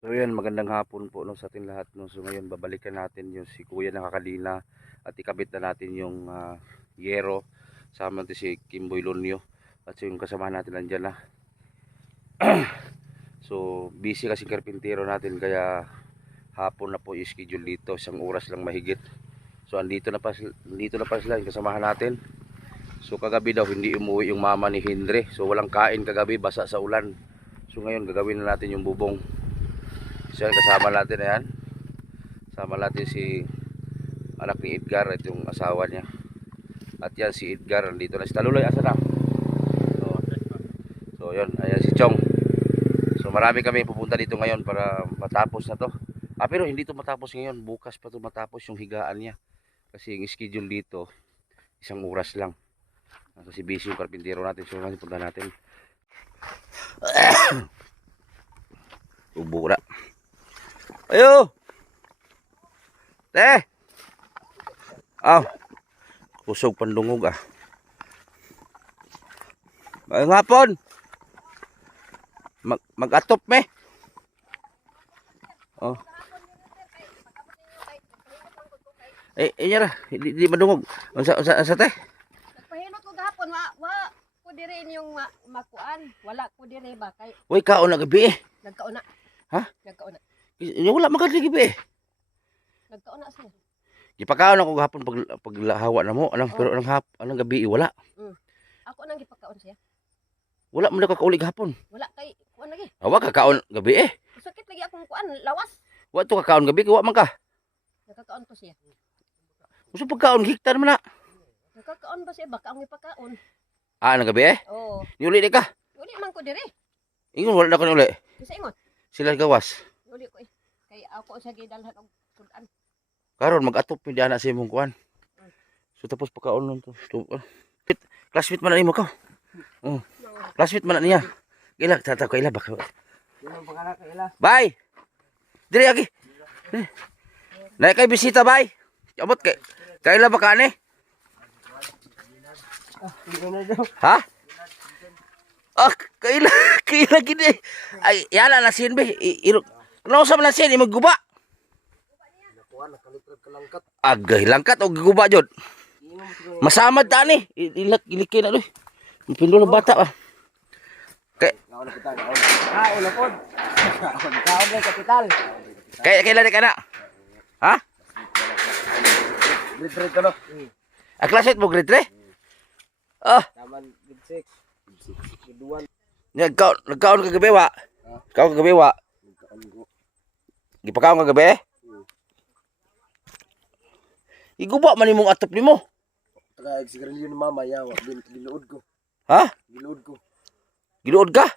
So yan, magandang hapon po no, sa ating lahat. No. So ngayon, babalikan natin yung si Kuya Nakakadina at ikabit na natin yung yero. Sama natin si Kimboy Lunyo at yung kasama natin nandyan na. So busy kasi karpintero natin kaya hapon na po yung schedule dito. Isang oras lang mahigit. So andito na pa sila yung kasamahan natin. So kagabi daw hindi umuwi yung mama ni Hindre. So walang kain kagabi, basa sa ulan. So ngayon gagawin na natin yung bubong. So yan, kasama natin na yan. Kasama natin si anak ni Edgar at yung asawa niya. At yan si Edgar, nandito na si Taluloy, asa na? So yun, ayan si Chong. So marami kami pupunta dito ngayon para matapos na to. Pero hindi to matapos ngayon, bukas pa to matapos yung higaan niya. Kasi yung schedule dito, isang oras lang. Kasi busy yung karpintero natin, so ngayon punta natin. Ubo na. Ayo! Te! Aw! Kusog pandungog ah. Ngayong hapon! Mag-atop me! Oh. Inya ra, di madungog. Sa te? Nagpahinot ko gahapon, wa ko dire inyong makuan. Wala ko dire ba kay Uy, kaon na gabi eh. nagkauna. Ha? Nagkauna. Wala maganda gabi eh. Nagkauna siya. Gipakaon ako gahapon paglahawa na mo. Pero anong gabi wala. Ako nang gipakaon siya. Wala mo na kakauli gahapon. Wala kay kuan lagi. Awa kakaon gabi eh. Sakit lagi akong kuan, lawas. Wa to kakaon gabi, wa man ka. Nagkakaon to siya. Gusto pagkaon hikta naman na. Nagkakaon ba siya baka ang ipakaon? Nang gabi eh. Oo. Niuli di ka. Uli man ko dire. Ingon wala na ko uli. Kasi ingon. Sila gawas. Uli ko eh. Kay ako sa gidalhan og sudan. Karon mag-atop pindi ana sa imong kuan. So tapos pagkaon nun to. Classmate man na nimo ka. Oh. Classmate man na niya. Ila tata ko ila baka. Yung pangalan ko ila. Bye. Diri agi. Nay kay bisita bye. Abot kay ila baka ani? Ha? Kaila gini. Ay, yana na sin be. Ano sa man sin imong guba? Agay langkat og guba jud. Masamad ta ni. Iliki na doy. Pindol ng bata ah. Kay ulo pod. Kaon lang kapital. kailan ka na? Ha? Grade 3 ka no. Klaset mo grade 3? Taman grade 6. Grade 1. Nagkaon ka gabi wa? Nagkaon ka gabi wa? Gipakaon ka gabi? Iguba man imong atop nimo. Taga sigarilyo ni mama yawa ginuod ko. Ha? Ginuod ko. Ginuod ka?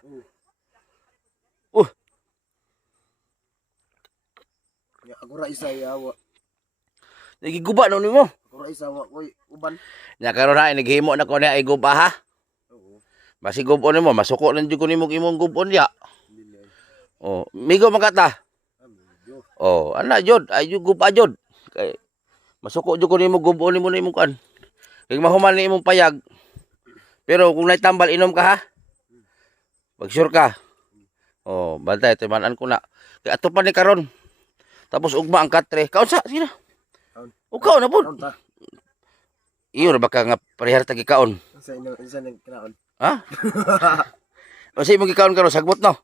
Ya ako ra isa yawa. Nagiguba no nimo. Ako ra isa wa koy uban. Nya karon na naghimo na ko na iguba ha. Oo. Basi gubon nimo, masuko lang jud ko nimo imong gubon ya. Oh, migo makata. Oh, ana jud, ay jud guba jud. Kay masuko jud ko nimo gubon nimo na imong kan. Kay mahuman ni imong payag. Pero kung naitambal inom ka ha. Mag-sure ka. Oh, bantay timanan ko na. Kay ato pa ni karon. Tapos ugma ang katre. Kaon sa sila. Ukaw na pud. Iyo ra baka nga parehar tagi kaon. Isa nang kinaon. Ha? O say mo gikaon karon sagbot no.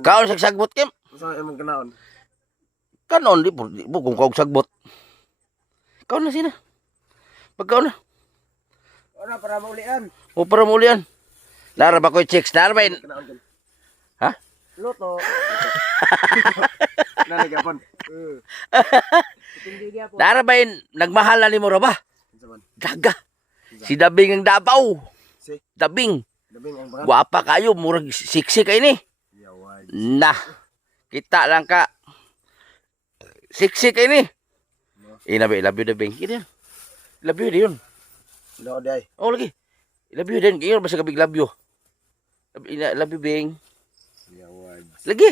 Kaon sa sagbot kim. Sa imong kinaon. Kanon di po kung kaog sagbot. Kaon na sila. Pagkaon na. Ora para maulian. O para mulian. Nara ba ko'y chicks? Nara ba yun? Ha? Luto. Nalagapon. Nara ba yun? Nagmahal na ni mo ra ba? Daga. Si Dabing ang Dabaw. Si Dabing. Dabing ang bangat. Guwapa kayo. Murag siksi kayo ni. Yawan. Nah. Kita lang ka. Siksi kayo ni. Inabi, love you Dabing. Gini yan. Love you yun. No day. Oh lagi. Love you din. Gini ba sa kabig love you? Love you Bing. Yawan. Lagi.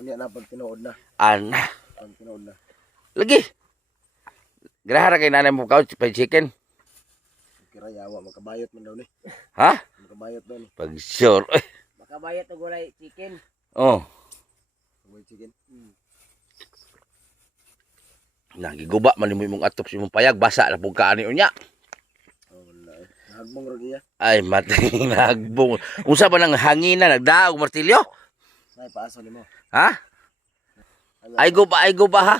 Unya na pag tinuod na. Ana. Pag tinuod na. Lagi. Grahara kay nanay mo ka pa chicken. Kira yawa makabayot man daw ni. Ha? Makabayot daw ni. Pag sure. Makabayot og gulay chicken. Oh. chicken. Nagiguba man nimo imong atop sa imong payag basa na pug kaani unya. Oh, wala eh. Nagbong ro iya. Ay matay nagbong. Unsa ba nang hangina nagdaog martilyo? Nay paaso nimo. Ha? Ay go ba ha?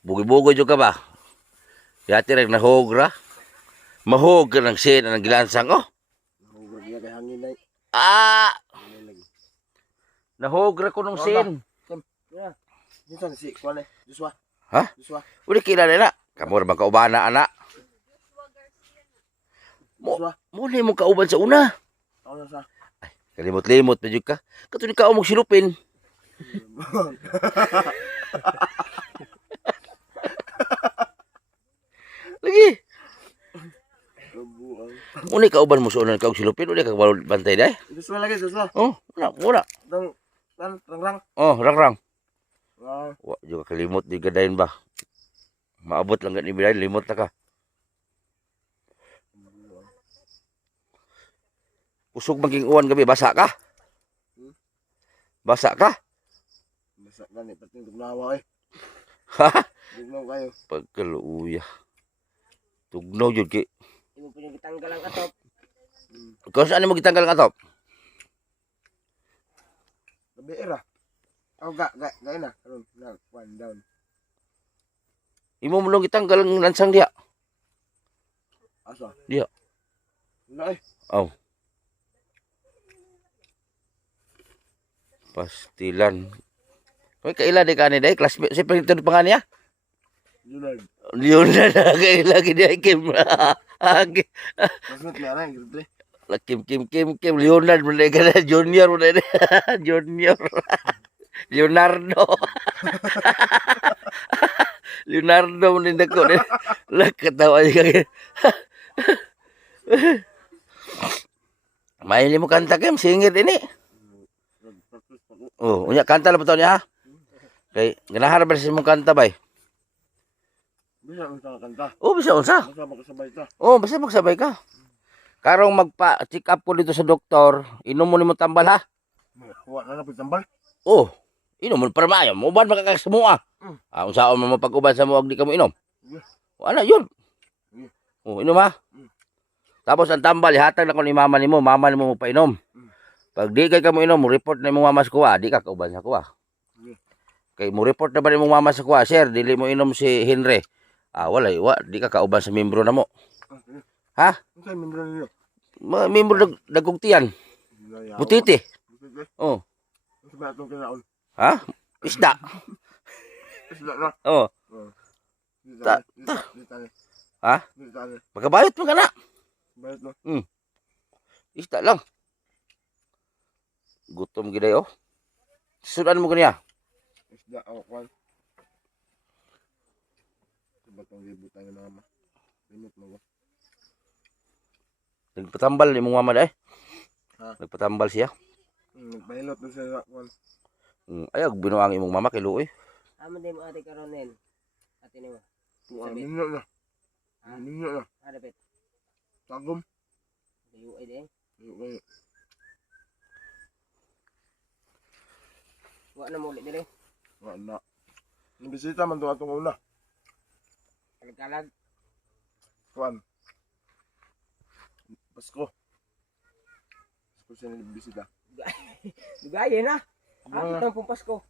Bugi-bugi jud ka ba? Yati rag nahogra. Mahog ka ng sin ang gilansang oh. Nagbong iya kay hangin nay. Ah, Hangin lagi. nahogra ko ng sin. Yeah. Dito si kuan eh. Joshua. Ha? Joshua. Uli kilala na. Kamu ra bang kaubana ana? Joshua. Mo ni mo kauban sa una. Ano sa? Kalimot-limot pa jud ka. Katong ka mo silupin. Lagi. Kabuang. Uni kauban mo sa una ka og silupin uli ka walod bantay dai. Joshua lagi Joshua. Oh, wala. Dang rang. Oh, rang. Wow. Wa juga kalimot di gadayon ba. Maabot lang gani bilay limot na ka. Usog maging uwan gabi basa ka? Basa ka? Basa gani pati tugnawa eh. Ha? Tugnaw kayo. Pagkaluya. Tugnaw jud ki. Imo punya gitanggal ang katop. Kung saan mo gitanggal ang atop? Gabi era. Oh ga na karon na one down. Imo mo lang gitanggal ang lansang diha. Asa? Diha. Wala eh. Aw. Pastilan. Kay kaila di ka ni day classmate si pangitod pangan niya. Junard. Leonard kaila gid ay kim. Kasmet na rin grade Kim Leonard mo na ka na junior mo na junior. Leonardo. Leonardo mo na ko. Katawa niya. Maili mo kanta Kim, singit ini. 3. Practice pa ko. Oh, unya kanta lang pa niya ha. Kay ganahan ba sa imong kanta bay? Bisa ang kanta. Oh, bisa unsa? Basta makasabay ta. Oh, basta magsabay ka. Karong magpa-check up ko dito sa doktor, inom mo nimo tambal ha. Wa na napit tambal. Oh, inom mo para maayo. Uban makakasamua. Ah, unsaon mo mapag-uban sa mo di ka mo inom? Wala yun. Oh, inom ha. Tapos ang tambal ihatag na ko ni mama nimo mo painom. Pag di kay ka mo inom, mo report na imong mama sa kuha, di ka kauban sa kuha. Kay mo report na ba imong mama sa kuha, sir, dili mo inom si Henry. Ah, wala, di ka kauban sa membro na mo. Ha? Unsay membro niyo? Membro dagugtiyan. Butiti. Oh. Unsa ba atong kinaon? Ha? Isda. Isda na. Oh. Ta. Ha? Pagkabayot mo ka na. Bayot no. Isda lang. Gutom giday oh. Sudan mo kaniya. Isda ako kwan. Batong libutan ng mama. Limot mo ko. Nagpatambal ni mong mama day. Ha? Nagpatambal siya. Nagpahilot na siya kwan. Ayag binuang imong mama kay Luoy. Amo din mo ate karonen. Ate nimo. Minyo na. Minyo na. Ada pet. Tagom. Ayo ay din. Ayo. Wa na mo ulit dire. Wa na. Nibisita man to atong una. Kalag-kalag. Kwan. Pasko. Pasko siya nibisita. Dugay na. Mga Ang Pasko.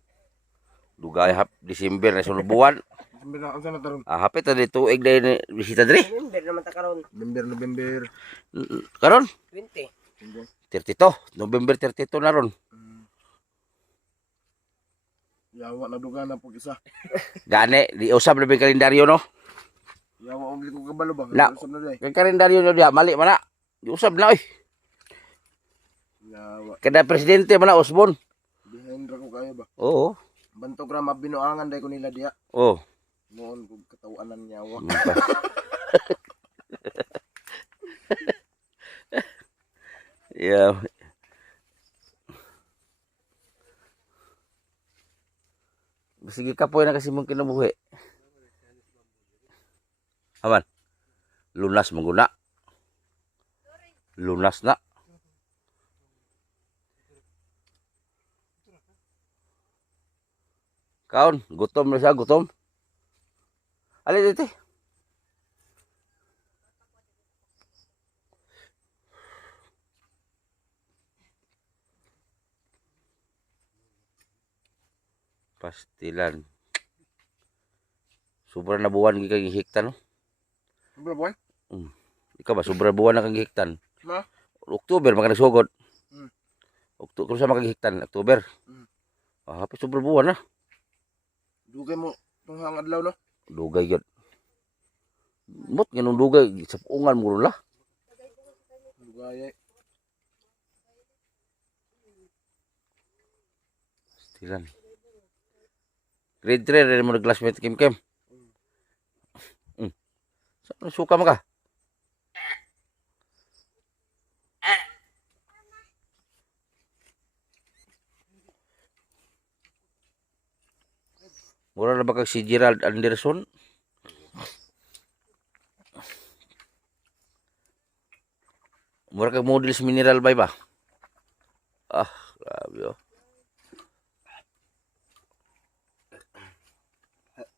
Dugay hap December na sunod buwan. December na unsa na taron? Hapit na dito tuig day ni bisita diri. November naman ta karon. November. Karon 20. 32, November 32 na ron. Yawa na duga na po isa. Gani di usab na bing kalendaryo no. Yawa og ko kabalo ba? Na. Usab na day. Kay kalendaryo no diha mali man na. Di usab na oy. Yawa. Kada presidente man na Osbon. Behind ra ko kayo ba? Oo. Bantog ra mabinuangan day ko nila diha. Oh. Noon ko katawanan yawa. Yeah. Sige ka po na kasi mong kinabuhi. Aman. Lunas mangguna. Lunas na. Kaon, gutom na siya, gutom. Ali dito. Pastilan. Sobra na buwan kang gihiktan, no? Bro boy. Ikaw ba, sobra buwan na kang gihiktan? Ma? Oktuber, maka nagsugod. Hmm. Oktuber, kung saan makagihiktan? Oktuber. Ah, hapit sobra buwan na. Dugay mo tong hang adlaw no. Dugay yun. Mot, ganun dugay. Sa puungan mo la. Dugay. Pastilan. Grade 3, rin mo nag-classmate Kim Kim. Saan suka mo ka? Mura na ba kag si Gerald Anderson? Mura kag models mineral bay ba? Ah, grabe oh.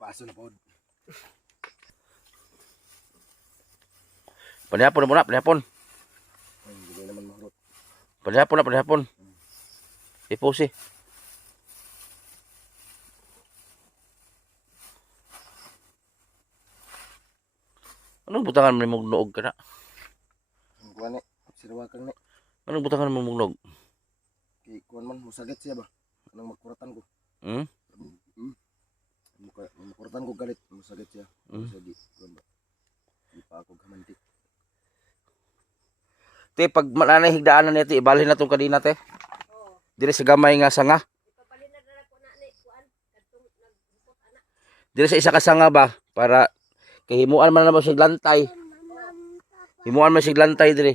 Paso na pod. Panihapon na muna, panihapon. Ay, dugay naman mahurot. Panihapon na, panihapon. Ipose. Anong butangan mo mong noog ka na? Ang kuan ni, sirwakan ni. Anong butangan mo mong noog? Kay kuan man musagit siya ba? Anong magkuratan ko. Hmm? Magkuratan ko galit, musagit siya. Hmm? Sa di kuan ba. Di pa ako gamantik. Te, pag malanay higdaan na nito, ibalhin na itong kanina, te. Oo. Dili sa gamay nga sanga. Ipapalin na ko na ni kuan. Kadtong nagbukot ana. Dili sa isa ka sanga ba? Para kay himuan man naman siya lantay. Himuan man siya lantay diri.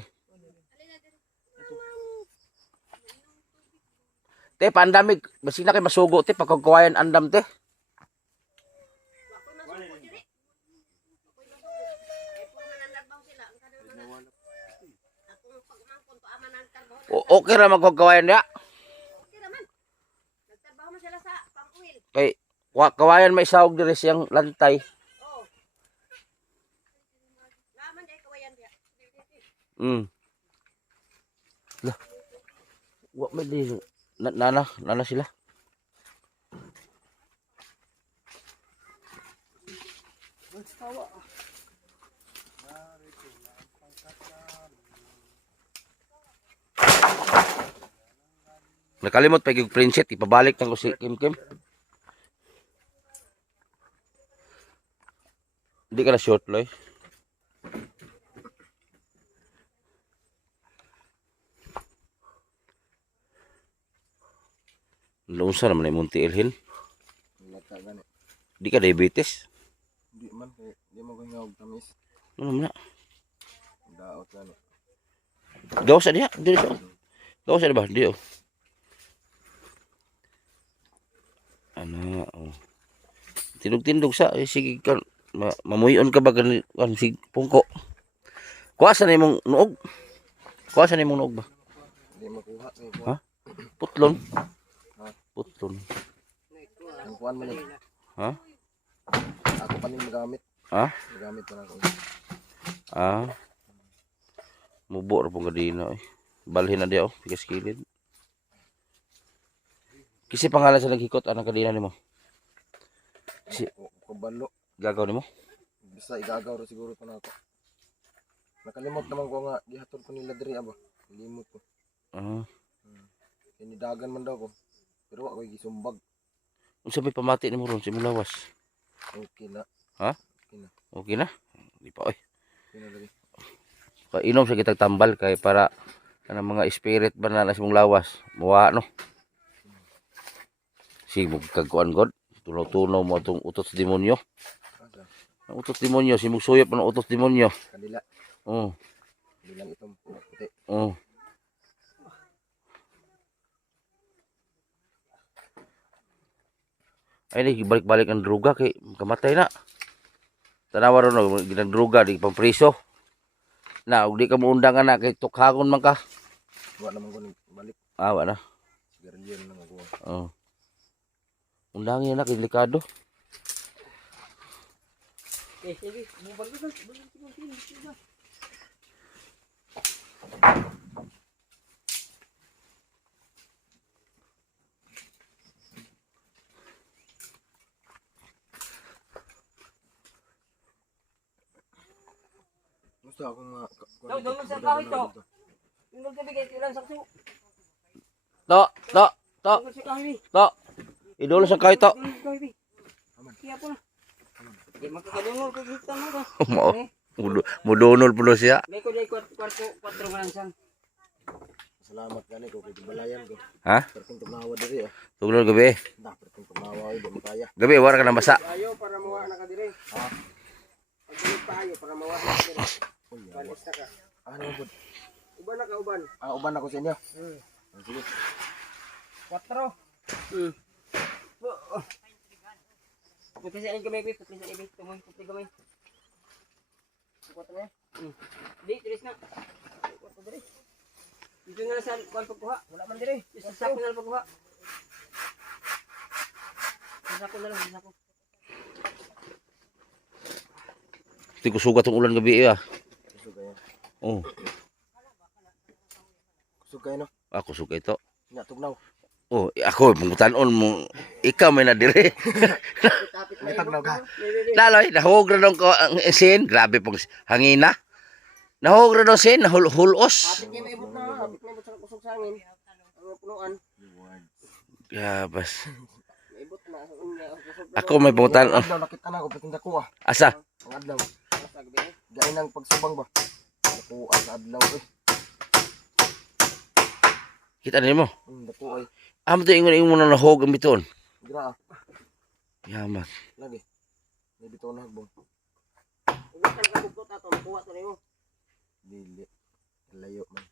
Te, pandamig. Basi na kay masugo, te. Pagkagkawayan andam, te. Wa ko masuko diri. Ako'y masuko. Eh puro man ang nagbaw sila ang kada man. Akong pagmangkon to aman ang trabaho. Okay ra magkagkawayan niya. Okay naman. Nagtrabaho man sila sa pang-uwil. Kay kawayan may sahog diri siyang lantay. Oo. Naman day kawayan dia. Lah. Wa may di nana sila. Nakalimot pa yung prinsip, ipabalik na ko si Kim Kim. Hindi ka na short, Loy. Lunsa naman yung munti ilhin. Lata gani. Di ka diabetes. Di man kay di mo ko ngawag tamis. Ano na? Daot gani. Gawa sa diha. Dili sa. Gawa sa ba? Di oh. Ano, oh. Tindog-tindog sa. Eh, sige ka. Mamuyon ka ba kan si pungko? Kuwasan na mong nuog. Kuwasan na mong nuog ba? Di makuha kay Ha? Putlon. Putlon. ang kuan man ni. Ha? Ako pa ni magamit. Ha? Magamit pa na ako. Ah. Mubo ra pong gadina eh. Balhin na diya oh, pikas kilid. Kisi pangalan sa naghikot anang kadina nimo? Si Kubalo. gagaw nimo? Bisa igagaw ra siguro pa na ako. Nakalimot naman ko nga gihatod ko nila diri aba. Limot ko. Ah. Kinidagan man daw ko. Pero ako gisumbag. Unsa may pamati nimo ron sa imong lawas? Okay na. Ha? Okay na. Okay na? Di pa oy. Okay na lagi. Kainom sa kitag tambal kay para kanang mga spirit ba na sa imong lawas. Muwa no. Sige kagkuan god. Tunaw-tunaw mo itong utos demonyo. Asa? Ang utos demonyo, si Mugsuyop ng utos demonyo. Kanila. Oh, Bilang itong puti. oh. Ay, di, balik-balik ang druga kay kamatay na. Tanawa ron, no, ginang druga, di pampriso. Na, ug di ka muundangan na kay tukhagon man ka. Wa naman ko balik. Ah, wala. Sigarilyo na lang ako. Oh. Undangin na, delikado. Sige. Bubal ko. Gusto akong Daw, sa kahoy to. Yung magbibigay ko lang sakso. To. Tungkol sa kahoy. To. Idolo sa kahit to. Kaya po na. Di makakadunol ko kita mo ka. Mudunol pulo siya. May ko day 4 man sang. Salamat gani ko kay balayan ko. Ha? Perting tumawa diri ah. Tugnol gabi. Nah, perting tumawa ay di makaya. Gabi, wala ka na basa. Ayo para mawa na ka dire. Ha? Pagbulit pa ayo para mawa na ka dire. Balis na ka. Ano bud? Uban na ka uban. Uban ako sa inyo. Sige. 4. Pagkasian kami, tumoy, puti kami. Kuwata na. Di, tiris na. Kuwata dire. Dito na lang sa kuwan pagkuha. Wala man dire. Sa sako na lang pagkuha. Sa sako na lang, sa sako. Hindi ko sugat ang ulan gabi ah. Kusog kayo. Oh, Kusog kayo no. ako suka ito. Nya tugnaw. Oh, ako mangutanon mo. Ikaw may nadire. May tagnaw ka. Laloy, nahug ra dong ko ang sin. Grabe pong hangina. Nahug ra dong sin, hulos. Apit kayo maibot na. Apit maibot sa kusog sa hangin. Ang punuan. Gabas. Maibot na. Kusog Ako may pangutanon. Adlaw nakita na ko patinda ko ah. Asa? Ang adlaw. sa gabi. Gaya ng pagsubang ba? Nakuha sa adlaw eh. Kita nimo. Nakuha eh. Amo to ingon mo na nahug ang biton. Gira ah. Yaman. Lagi. May bitaw na hagbong. Ubos ka nakabugtot ato. Makuha to nimo. Dili. Layo man.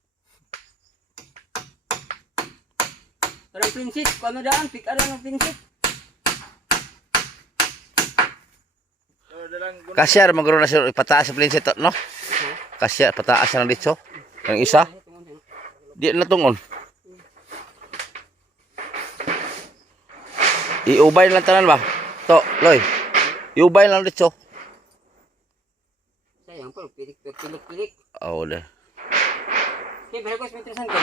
Parang prinsip. Kung ano daan, pick ano ng prinsip. Kasyar magro na siya ipataas sa plinset to, no? Kasyar pataas na dito. Ang isa. Di na tungon. Iubay lang tanan ba? To, Loy. Iubay lang dito. Sayang po, pilik. Oh, deh. Okay, balik ko sa interesan ko.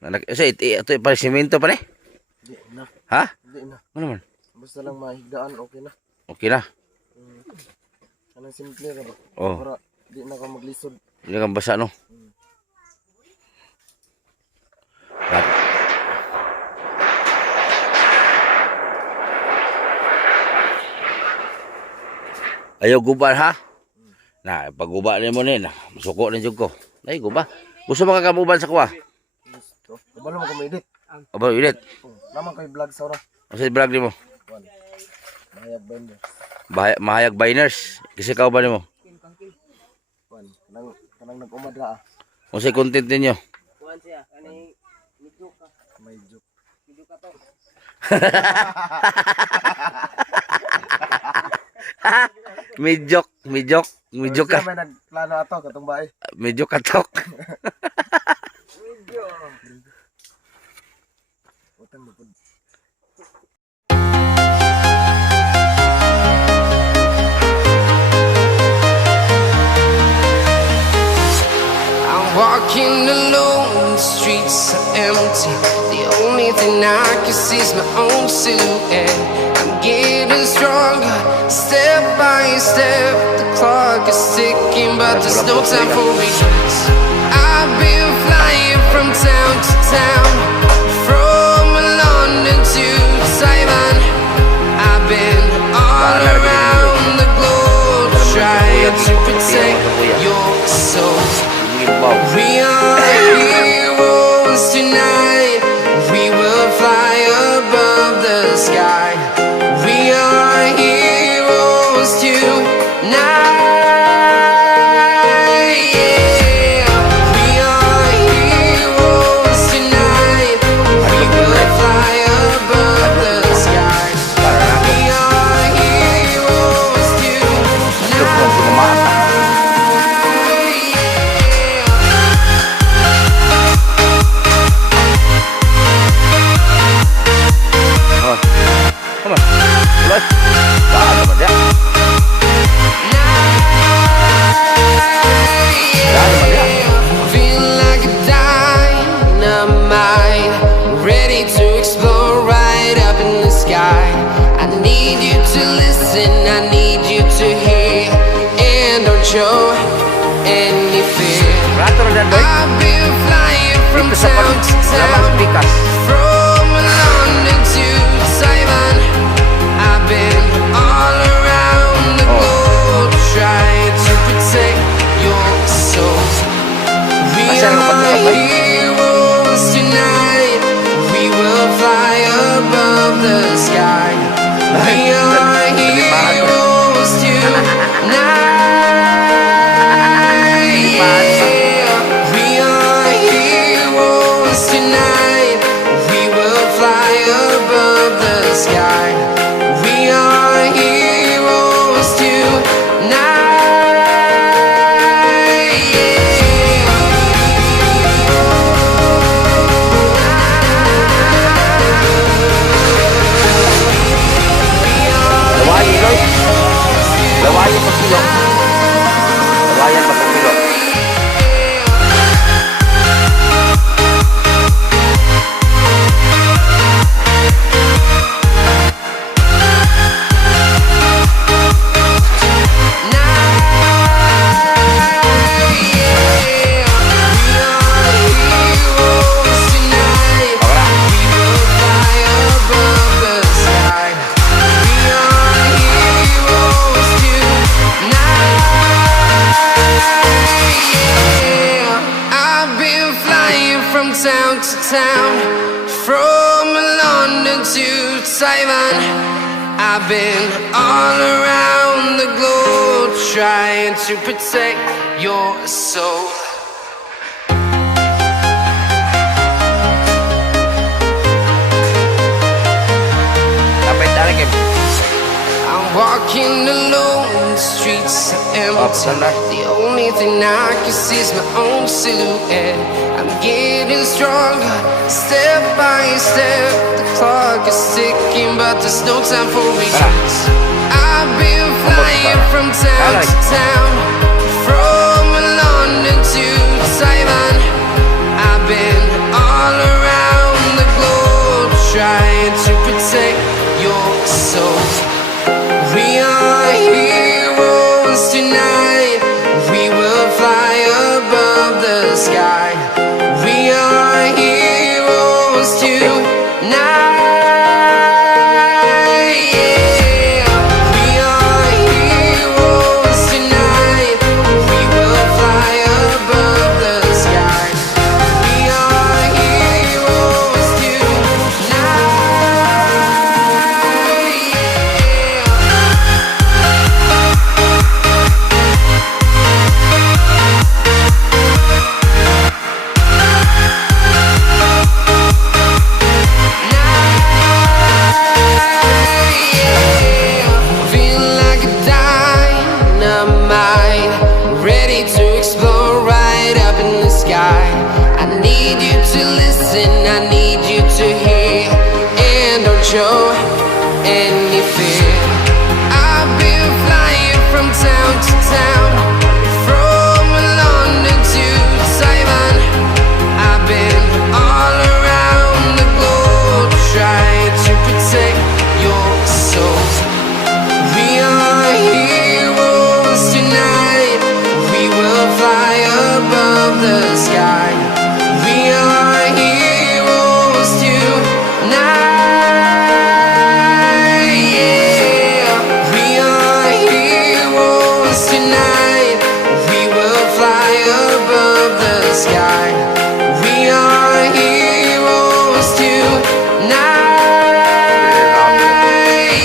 Anak, ito pa simento pa ni? Di na. Ha? Di na. Ano man? Basta lang mahigdaan, okay na. Okay na. Anong simple ra ba? Oh, Para di na ka maglisod. hindi kang basa no. Rat. Ayaw guban ha? Na, pag-guba mo ni na, masuko na jud ko. Ay, guba. Gusto makakamuban sa kuha? Gusto. Kabalo mo kumedit. Aba, ulit. Naman kay vlog sa ora. Ano sa vlog nimo? Mahayag ba niya? Mahayag biners. Kasi ka ba nimo? Kuan, kanang nag-umadra ah. Ano sa content ninyo? Kuhan siya. Kani, medyo ka. May joke. Medyo ka to. Medyo ka. Siya may nagplano ato katong bae. Medyo katok. Medyo. Utang mo pud. I'm walking alone, the streets are empty. The only thing I can see is my own silhouette. I'm getting stronger, step by step. The clock is ticking, but there's no time for regrets. I've been flying from town to town, from London to Taiwan. I've been all around the globe, trying to protect your soul. We are heroes tonight. We will fly above the sky. We are heroes tonight. Yeah. We are heroes tonight. We will fly above the sky. We are heroes tonight. Yeah. Dalan doy. I've been flying from Dito sa town to lamang town, pikas. from London to Taiwan. I've been all around the globe trying to protect your soul. We Asa ang are pagkakapay? heroes tonight. We will fly above the sky. We are heroes tonight. Yeah. We are heroes tonight. We will fly above the sky. We are heroes tonight. Lawayin doy. Lawayin pa kilo. Lawayan pa kilo. Town to town, from London to Taiwan. I've been all around the globe trying to protect your soul. Kapit tarik eh. I'm walking alone, the streets are empty. Sandal. The only thing I can see is my own silhouette. I'm getting stronger, step by step. The clock is ticking, but there's no time for regrets. I've been flying from town to town, from London to Taiwan. I've been all around the globe trying to protect your soul. We are heroes tonight. We will fly above the sky. We are heroes tonight. Yeah. We are heroes tonight. We will fly above the sky. We are heroes tonight. Feel like a dynamite, ready to explode right up in the sky. I need you to listen, I need you to hear, and don't show any fear. I've been flying from town to town, from London to Taiwan. I've been all around the globe trying to protect your soul. We are heroes tonight. We will fly above the sky. We are heroes tonight. Yeah. We are heroes tonight. We will fly above the sky. We are heroes tonight.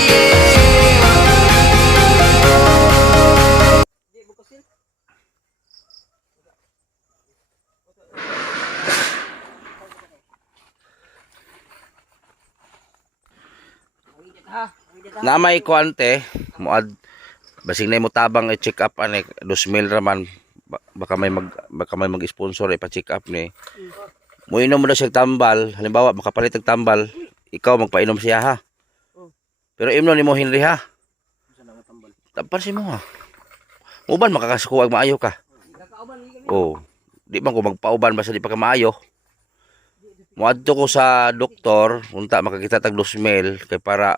Yeah. Na may kuante muad basing na mo tabang i-check up ani 2,000 raman baka may mag-sponsor ipa-check up ni. Muinom mo na siya tambal, halimbawa makapalit og tambal, ikaw magpainom siya ha. Pero imno nimo Henry ha. Tambal si mo ha. Uban makakasukuag maayo ka. Oh, di man ko magpauban basta di pa ka maayo. Muadto ko sa doktor, unta makakita tag 2,000 kay para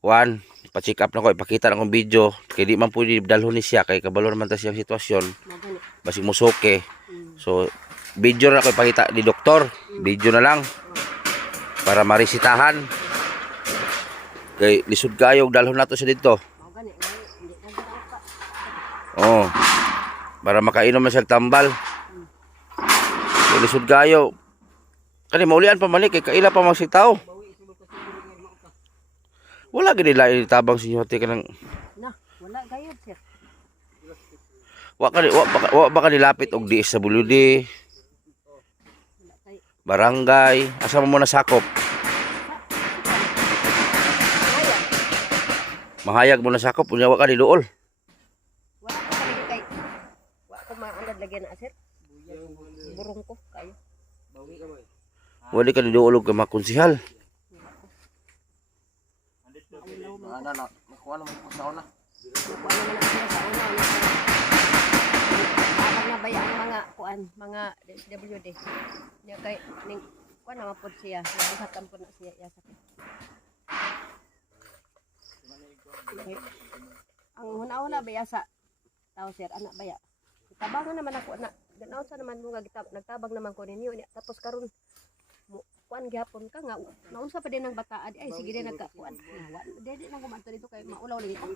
Juan, pa-check up na ko, ipakita na kong video. Kaya di man pwede dalhon ni siya, kay kabalo naman ta siyang sitwasyon. Magani. Basig musuke. So, video na ko ipakita ni doktor. Video na lang. Para marisitahan. Kay lisod kayo, dalhon na to siya dito. Magani. Hindi na ginawa pa. Oh. Para makainom na siya tambal. Kay lisod kayo. Kani maulian pa man kay kaila pa magsitaw. Wala gid nila itabang sinyo te kanang Na, wala gayud sir. wa ka nilapit og DSWD, Wala kay barangay, asa mo na sakop. Mahayag mo na sakop unya wa ka niduol. wala ko kay kay. Wa ko maandad lagyan na sir. Burong ko kayo. Wali ka niduol og makonsihal. Ana na, nakuha naman ko sa una. Wala naman ako sa una. Habang nabaya ang mga kuan, mga DSWD. Nya kay ning kuan naman pod siya. Nabuhatan po na siya iya sakit. Okay. Ang una-una baya sa tao sir, anak baya. Tabangan naman ako na. Ganaw sa naman mo nga nagtabang naman ko ninyo niya. Tapos karon kuan gyapon ka nga naunsa pa din ang bataan ay sige din nagkakuan nawa dili lang kumanto dito kay maulaw lang ito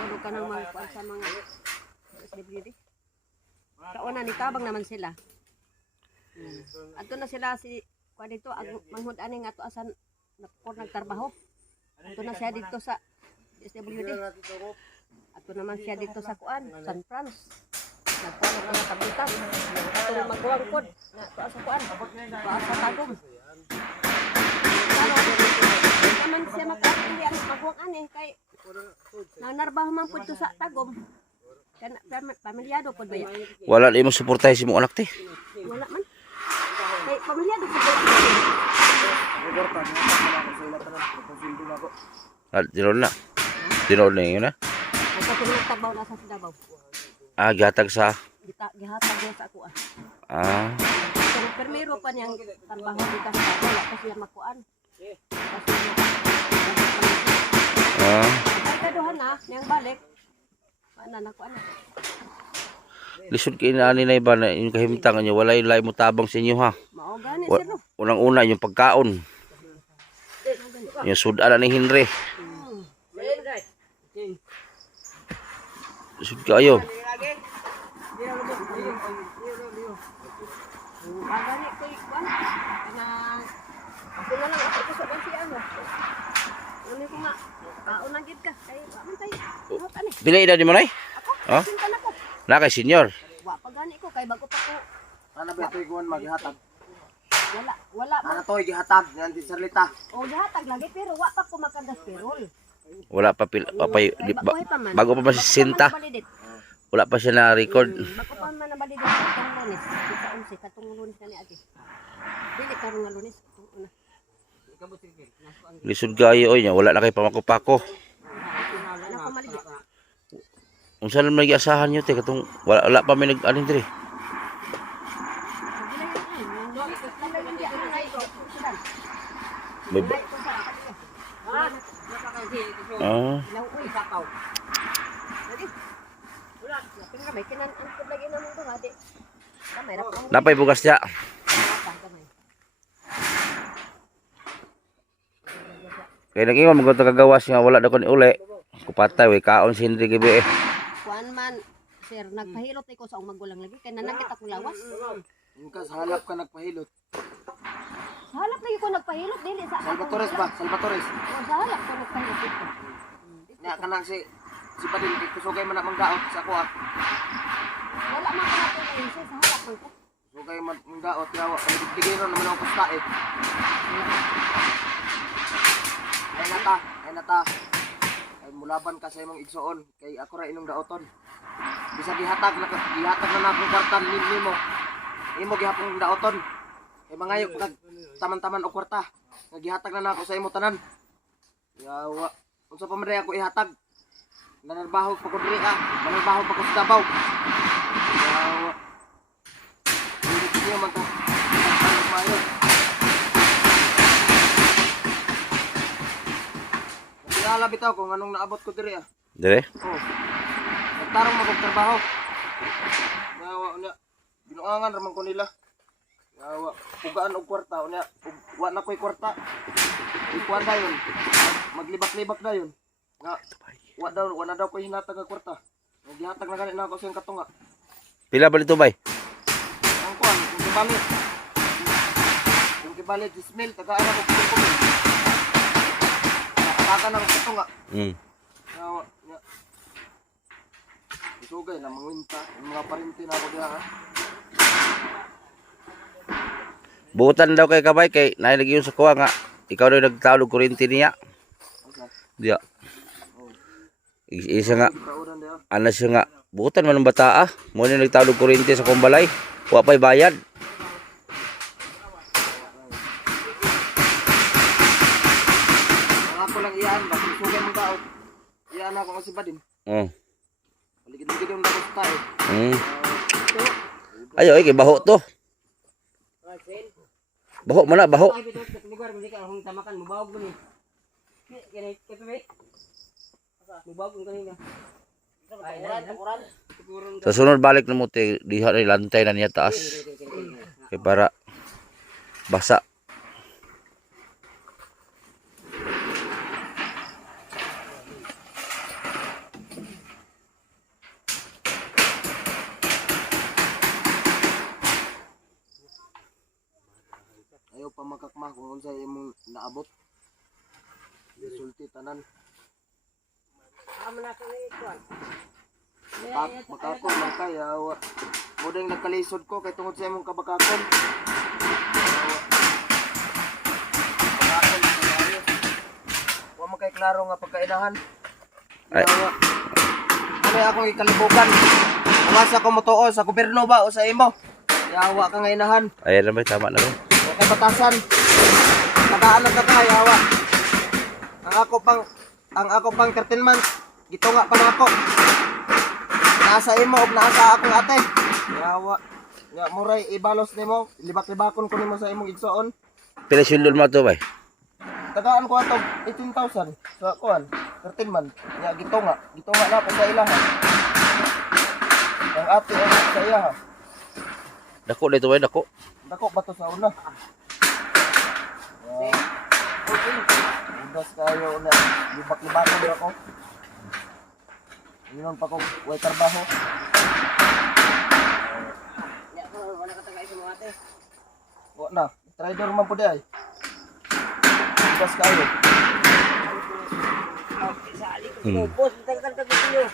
ano ka nang mga kuan sa mga SWD kauna ni tabang naman sila adto na sila si kuan dito ang manghud ani nga ato asan nagtrabaho adto na siya dito sa SWD adto naman siya dito sa kuan San Franz nagkuhan ako ng kabitan. Ito magkuhan ko. Ito sa kuhan. Ito sa tagong. Naman siya magkakili ang magkuhan ani. Kay nanarbaho man po ito sa tagong. Pamilyado po ba yan? Wala di mo suportahin si mong anak te. Wala man. Kay pamilyado po ba yan? Reporta, nakakala ko sa ilatan na. Pagpasundo na ako. Dinol na. Dinol na yun na. Ay kasi nagtabaw na sa Sidabaw. Gihatag sa Gihatag niya sa ako. ah Kung permiro pa niyang trabaho dito sa wala pa siya makuan. Kasi ay kaduhan na niyang balik. Ana na ko ana. lisod kay ani na iba na yung kahimtang niyo wala yung lahi mo tabang sa inyo ha. Mao gani Wa- sir no. Unang-una yung pagkaon. Yung sudan ni Henry. Lisod kayo. Bagani ko ikwan. Kana ako na lang ako sa ban siya mo. Ano ko nga? Kaon na gid ka. Kay wa man tay. What ani? Pila edad ni mo nay? Oh? Sinta na ko. Na kay senior. Wa pa gani ko kay bago pa ko. Ana ba ito'y kuhan maghihatag? Wala man. Ana to'y gihatag, yan di Sarlita. O gihatag lagi pero wa pa ko makadas perol. Wala pa pila pa Kay bago pa man. bago pa ba si Sinta? Wala pa siya na record. Bago pa man nabali dito katong Lunes. Sa 11 katong Lunes kani agi. Dili karon nga Lunes katong una. Lisod kayo oy nya wala na kay pamakupako. Wala na ko maligi. Unsa man magiasahan niyo te katong wala pa may nag-anin diri. May ba- Ah, napay bugas niya. Kaya nag-ingon mo kung kagawas nga wala daw ko ni uli. Kupatay, way kaon si Henry Gibe eh. Kuan man, sir, nagpahilot ko sa akong magulang lagi kay nanakit ako lawas. Yung sa halap ka nagpahilot. Sa halap lagi ko nagpahilot dili sa Salvatores ba? Salvatores. O, sa halap ko nagpahilot dito. Nya kanang si Padin kay kusugay man na manggaot sa ako ah. Wala man ko natulog sa halap ko. Kusugay man manggaot yawa. Digay ron naman ako kusta eh. Ay nata. Ay mulaban ka sa imong igsoon kay ako ra inyong daoton. Bisa gihatag na nako kwarta nimo. Imo gihapon daoton. Kay mangayok kag taman-taman og kwarta. Nga gihatag na nako sa imo tanan. Yawa. Unsa pa man day ako ihatag? Nanarbaho pa ko diri ah. Nanarbaho pa ko sa Davao. Yawa. Hindi niyo man ta. Mayo. Naalala bitaw kung anong naabot ko diri ah. Dire? Oh. Nagtarong magtrabaho. Yawa unya. Binuangan ramang ko nila. Yawa pugaan og kwarta unya. Wa na koy kwarta. Ikuan dayon. Maglibak-libak dayon. Nga wa na daw koy hinatag nga kwarta. Gihatag na gani na ako sa iyang katunga. Pila ba dito bay? Ang kuan, kung kibalit. Kung kibalit, dismil, tagaan ako kung nakakaka ng katunga. Yawa, ya. Isugay na mangwinta. Yung mga parinti na ako diha ha. Buutan daw kay kabay kay nailagi yun sa kuha nga. Ikaw daw nagtawag kurinti niya. Diya. Isa nga. Kauran diha. Ano siya nga. Buutan man ng bata ah. Muna nagtawag kurinti sa kumbalay. Wa pa'y bayad. Ang ako lang iyaan ba? Isugay mong tao. Iyaan ako kasi ba din. Paligid-ligid yung dapat tayo. Ayo, kay baho to. Baho man na, baho. Ay, bitaw sa lugar, hindi ka akong tamakan, mubawag mo ni. Kaya pepe. Mubawag mo kanina. Ay, nakuran. Sa sunod balik na mo te, diha na lantay na niya taas. Kay para basa. Ayaw pa makakma kung unsa imong naabot. Sulti tanan. Amo na kami kuan. Makakon man kay awa. Mudeng nagkalisod ko kay tungod sa imong kabakakon. Kabakakon kayo. Wa man kay klaro nga pagkainahan. Ay. Awa. Ano akong ikalibugan? Awasa ko motuo sa gobyerno ba o sa imo? Yawa ka nga inahan. Ayan na ba, tama na ba? Kay batasan. Tagaan ka kay awa. Ang ako pang 13 months gitunga pa na ako. Nasa imo ug nasa akong ate. Yawa. Ya muray ibalos nimo, libak-libakon ko nimo sa imong igsoon. Pila sundol mo to bay? Tagaan ko ato 18,000 sa kuan, 13 months. Ya gitunga na ako sa ilaha. Ang ate ay sa iya. Dako dito bay, dako. Dako ba to sa una? Udas kayo na libak-libakon ako. Inon pa ko way trabaho. Ya, wala ka tagay sa mga ate. Wa na, trader man po di ay. Udas kayo. Sali ko, boss, tagal niyo.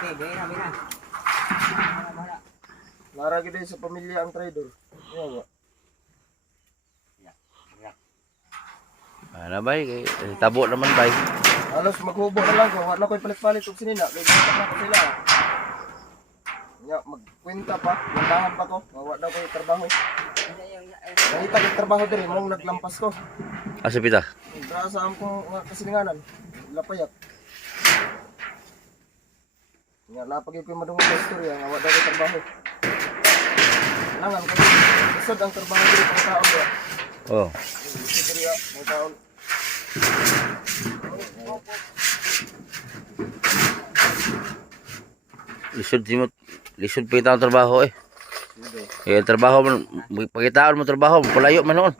Okay, bina. Bahala. Naragi din sa pamilya ang trader. Yawa. Ano bay? Tabo naman bay. Halos maghubo na lang ko, wala ko'y palit-palit og sinina, kay kita na ko sila. Ya, magkwenta pa, nandahan pa ko, wa daw ko'y trabaho. Nakita ko'y trabaho diri, mong naglampas ko. Asa pita? Dra sa among nga kasilinganan, lapayat. Nga napagi ko'y madungog sa istorya, nga wa daw ko'y trabaho. Langan ko, isod ang trabaho diri pang taon ya. Oh. Isod diri ya, may taon. Lisod pa kita ang trabaho eh. Eh, trabaho mo, pagitaan mo trabaho, palayo man noon.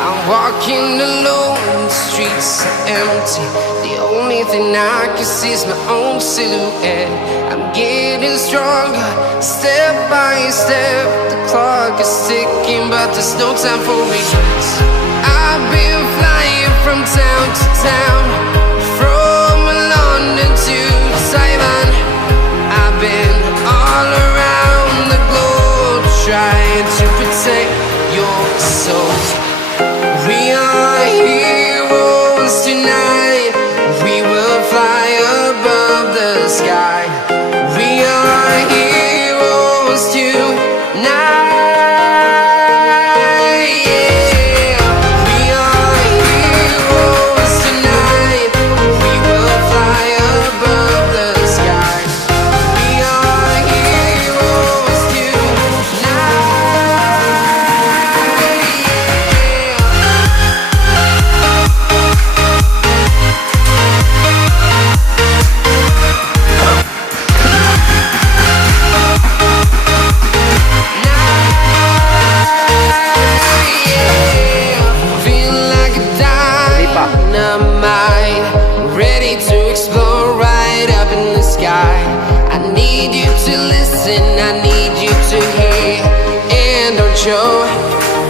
I'm walking alone, the streets are empty. The only thing I can see is my own silhouette. I'm getting stronger, step by step. The clock is ticking, but there's no time for regrets. I've been flying from town to town, from London to Taiwan. I've been all around the globe, trying to protect your soul. We are heroes tonight. We will fly above the sky. We are heroes tonight. Yeah. ready to explore right up in the sky. I need you to listen, I need you to hear, and don't show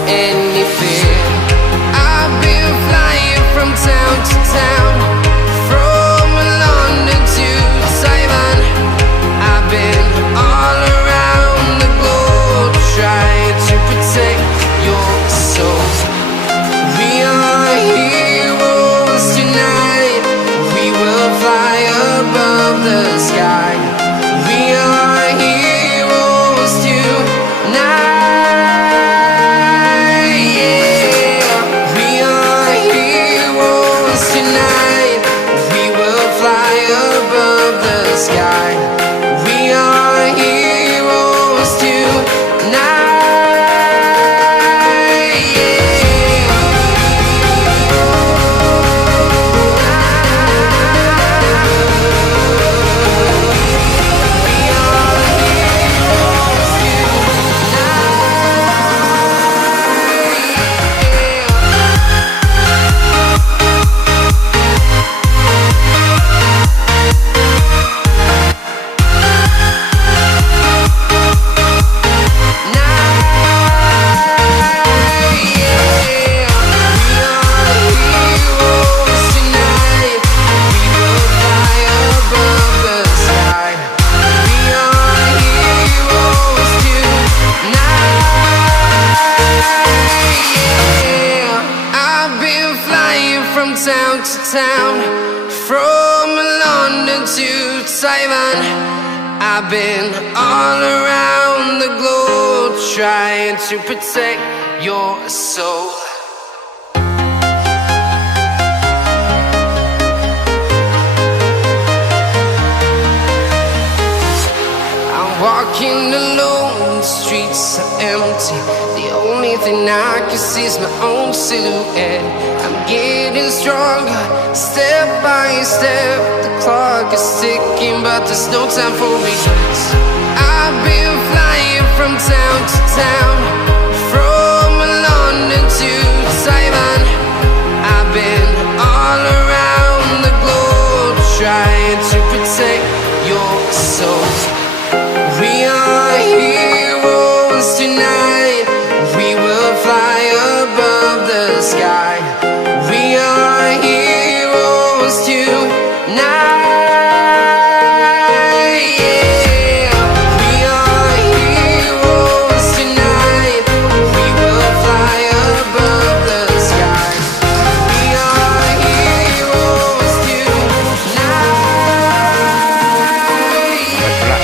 any fear. I've been flying from town to town, from London to Taiwan. I've been all around the globe trying to protect your soul. We are heroes tonight. We will fly above the sky. We are heroes tonight. Yeah. We are heroes tonight. We will fly above the sky. We are heroes tonight. Yeah. Town to town, from London to Taiwan. I've been all around the globe trying to protect your soul. I'm walking alone, the streets are empty. The only thing I can see is my own silhouette. I'm getting stronger, step by step. The clock is ticking, but there's no time for regrets. I've been flying from town to town, from London to Taiwan. I've been all around the globe trying to protect your soul. We are heroes tonight. We will fly above the sky. We are heroes tonight. Yeah. We are heroes tonight. We will fly above the sky. We are heroes tonight. Yeah.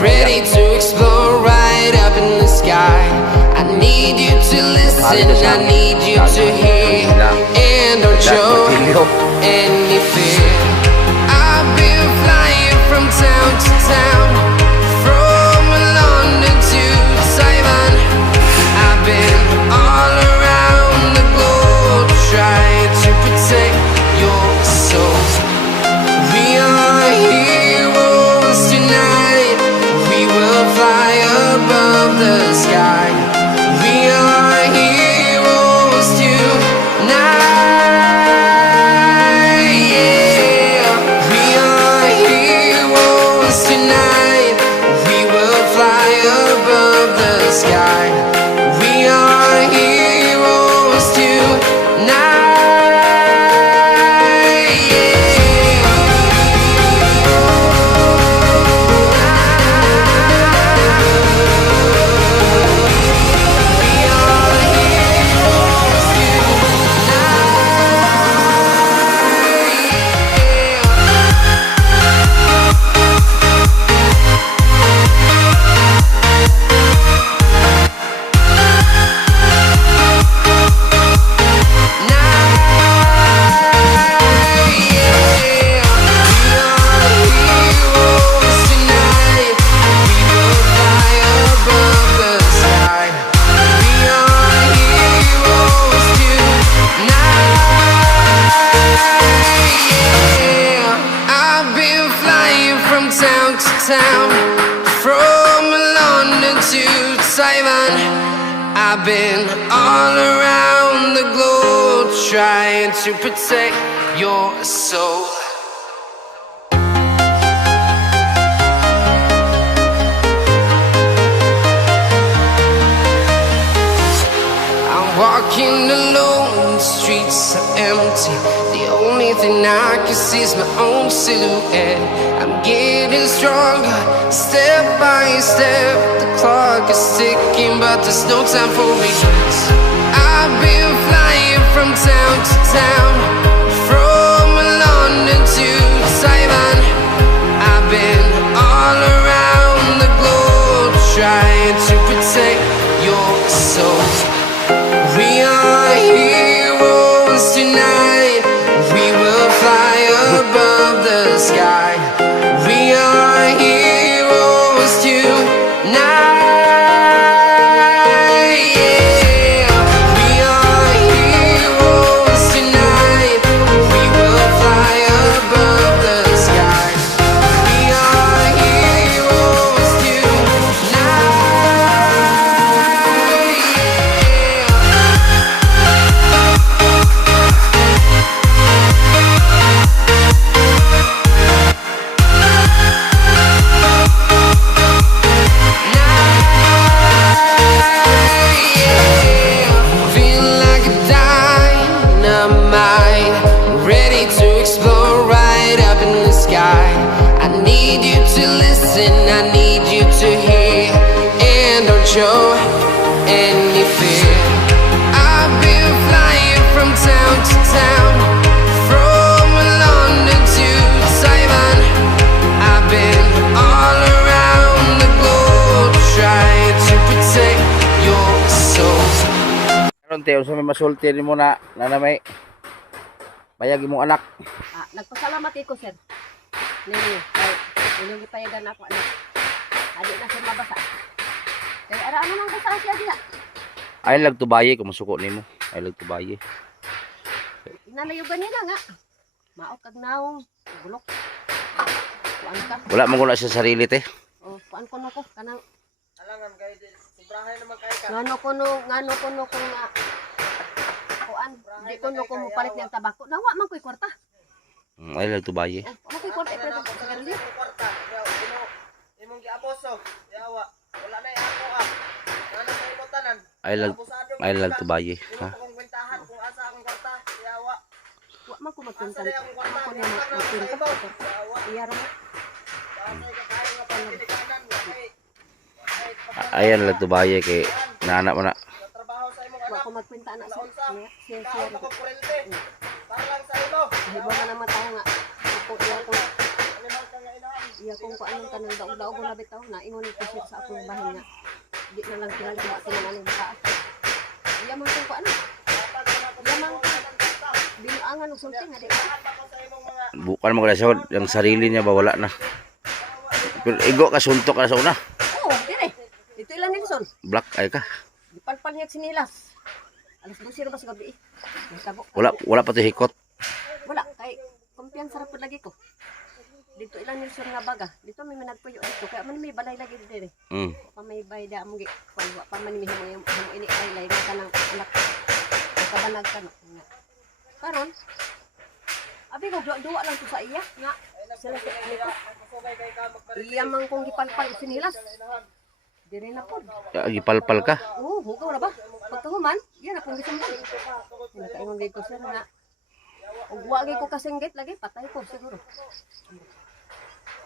Ready to explore right up in the sky. I need you to listen, I need you to hear, and don't show any fear. I've been flying from town to town, from London to Taiwan. I've been all around the globe trying to protect your soul. We are heroes tonight. We will fly above the sky. We are heroes tonight. Yeah. We are heroes tonight. town, from London to Taiwan. I've been all around the globe trying to protect your soul. I'm walking alone, the streets are empty. The only thing I can see is my own silhouette. I'm getting stronger, step by step. The clock is ticking, but there's no time for regrets. I've been flying from town to town, from London to Taiwan. I've been all around the globe trying to protect your soul. We are heroes tonight. We will fly above the sky. We are heroes tonight. Yeah. We are heroes tonight. We will fly above the sky. We are heroes tonight. Feel like a dynamite, ready to explode right up in the sky. I need you to listen, I need you to hear, and don't show any fear. I've been flying from town to town, from London to Taiwan. I've been all around the globe trying to protect your soul. Karon tayo sa may masulti mo na may bayagi mong anak. Nagpasalamat ko, sir. Ninyo, kay inyong gipayagan ako anak. Adi na sir mabasa. Kaya ara ano nang basa siya diha. Ay lag tubaye kung masuko nimo. Ay lag tubaye. Inalayo ganina nga. Maot kag naong bulok. Kuan ka. Wala man guna sa sarili te. O kuan ko no ko kanang Alangan kayo, sobrahay naman kayo ka. ngano ko no ko nga kuan di ko no ko mupalit ng tabako. Nawa man ko'y kwarta. Ay lag tubaye. Ano ko'y kwarta pero sa garli. Kwarta, imong giaboso, yawa. Wala na ako ah. Ano sa imo tanan? Ay lag tubaye. Ha? Ha? Kung kwentahan kung asa akong kwarta, yawa. Wa man ko magpunta. Asa na akong kwarta, Ako na kwarta na magpunta. yawa. Iya ra mo. Asa ka kayo nga pagkinikanan, kay Ayan lag tubaye kay naanak mo na. trabaho sa imong Wa anak. ko magpunta na sa siya. Kaon ako kurente. Para lang sa imo. Di ba nga naman tao nga. Ako iya ko Animal ka nga inahan. iya kung kuanong tanong daog-daog ko labit tao na ingon ko siya sa akong bahin nga. Di na lang kinang aning baka. Iya man kung kuano. Iya man binuangan og sulti nga di ba. Bukan mo kada sa yung sarili niya ba wala na. Pero igo ka suntok ka sa una. Oo, dire. Dito ilang Nelson. Black ay ka. Dipalpal niya sinilas. Alas 12 ra ba sa gabi? Nagtabo. Wala pa to hikot. Wala kay kumpiyansa ra pud lagi ko. Dito ilang Nelson nga baga. Dito may managpuyo dito kaya man may balay lagi dire. Pa may bayda mo gi kuan pa man mi himo ini ay ka kanang anak. Kabanag ka no. Karon abi ko duwa lang to sa iya nga sila sa ko. Iya man kong gipalpal og sinilas. Dire na pod. Gipalpal ka. Oo, hugaw na ba? Pagkahuman, yan akong gisumbong. Nakaingon dito sir nga. Ug wa gyud ko kasinggit lagi patay ko siguro.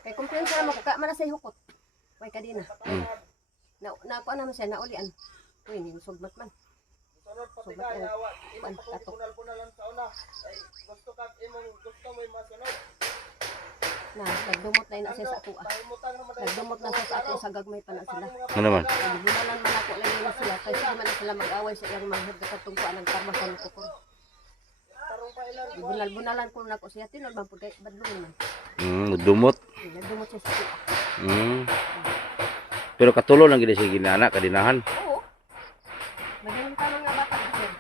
Kay kumpiyansa naman ko kaya man say hukot. Way kadina. Na ko naman siya naulian. Uy, ni sugmat man. Sugmat yan. Kuan katok. Punal-punalan sa una. Ay gusto ka imong gusto mo masunod. Na nagdumot na ina siya sa ako. Nagdumot na siya sa ako sa gagmay pa na sila. Ano naman? Nagunalan man ako lagi na sila. Kaya sila man sila mag-away sa iyang manghod na katungkuan ng karma sa luko ko. Bunal-bunalan ko na ko siya. Tinol man po kay badlong man. Dumot. Nagdumot siya sa ako. Pero katulo lang gid siya ginana kadinahan. Oo. Magaling ka mga bata sir.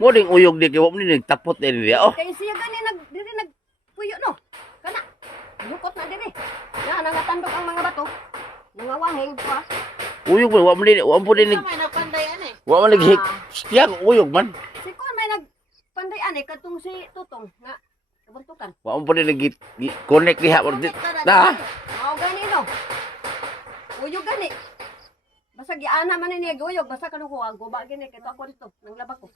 Mo ding uyog di kay wa mo ni nagtapot din dia. Oh. Kaya siya gani diri nagpuyo no. Kana. Lukot na diri. Na nangatandog ang mga bato. Nangawanging pa. Uyog man, wa mo din Sa may nagpandayan eh. wa man naghik. Siya uyog man. Si Kuan may nagpandayan eh katong si Tutong nga kabuntukan. Wa mo din connect diha or da. Mao gani no. Uyog gani. Basta giana man ni uyog basta kanu ko guba gani kay ako dito nang labak ko.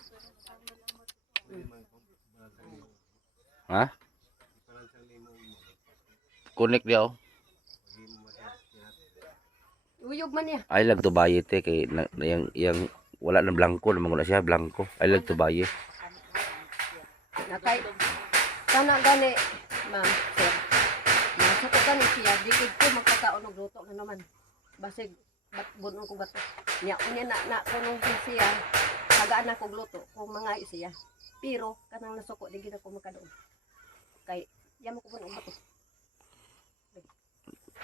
Ha? Connect diha. Uyog man niya. I like to buy it kay yang wala na blanco naman wala siya blanco. I like to buy it. Nakay kana gani ma'am sir. Nasa ko gani siya dikit ko magkakaon og luto na naman. Basig bunon ko bato. Nya unya na kunong siya tagaan ako og luto kung mga siya. Pero kanang nasuko di gid ako makadoon. Kay yamo ko bunon bato.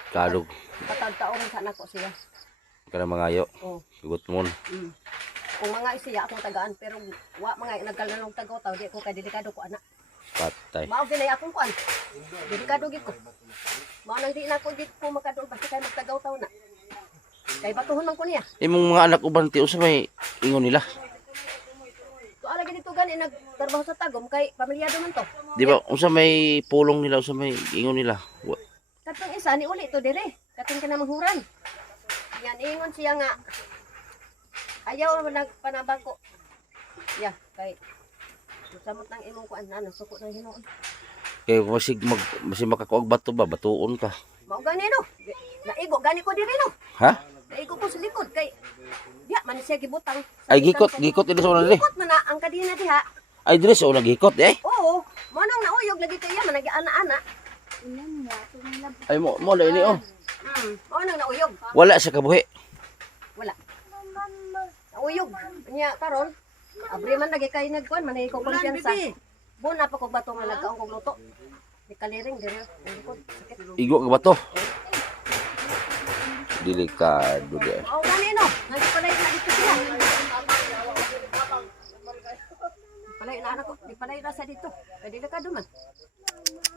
Kadog Patag-taon sa nako siya. kana mangayo. Oh. Sugot mo. Kung mga siya akong tagaan pero wa mga nagkalanong tagaw taw di ko kay dedikado ko ana. Patay. Mao ginay akong kuan. Dedikado gid ko. Mao nang di na ko gid ko makadoon basta kay magtagaw taw na. Kay batuhon man ko niya. Imong mga anak uban ti usa may ingon nila. So ala gid dito gani nagtrabaho sa Tagum kay pamilyado man to. Di ba unsa may pulong nila usa may ingon nila. Katong isa ni uli to dire. Katong kinamanghuran. Yan ingon siya nga ayaw nagpanabang ko. Ya, kay samot nang imong kuan na nasuko nang Hinuon. Kay masig makakuog bato ba batuon ka. Mao gani no. Naigo gani ko dire no. Ha? Naigo ko sa likod kay diya man siya gibutang. Ay gikot ini sa una ni. Gikot man na ang kadina diha. Ay dire sa una gikot eh. Oo, mo nang nauyog lagi kay man nagi-ana-ana. Ay mo na ini oh. Mo nang nauyog. Wala sa kabuhi. Wala. Nauyog. Nya karon abri man lagi kay nagkuan man ko kumpiyansa. Buna pa ko bato nga nagkaon kog luto. Di kaliring dire ang likod sakit. Igo ka bato. Delikado dia. Oh, gani no. Nagpalay na dito siya. Palay na anak ko, di palay na sa dito. Kay delikado man.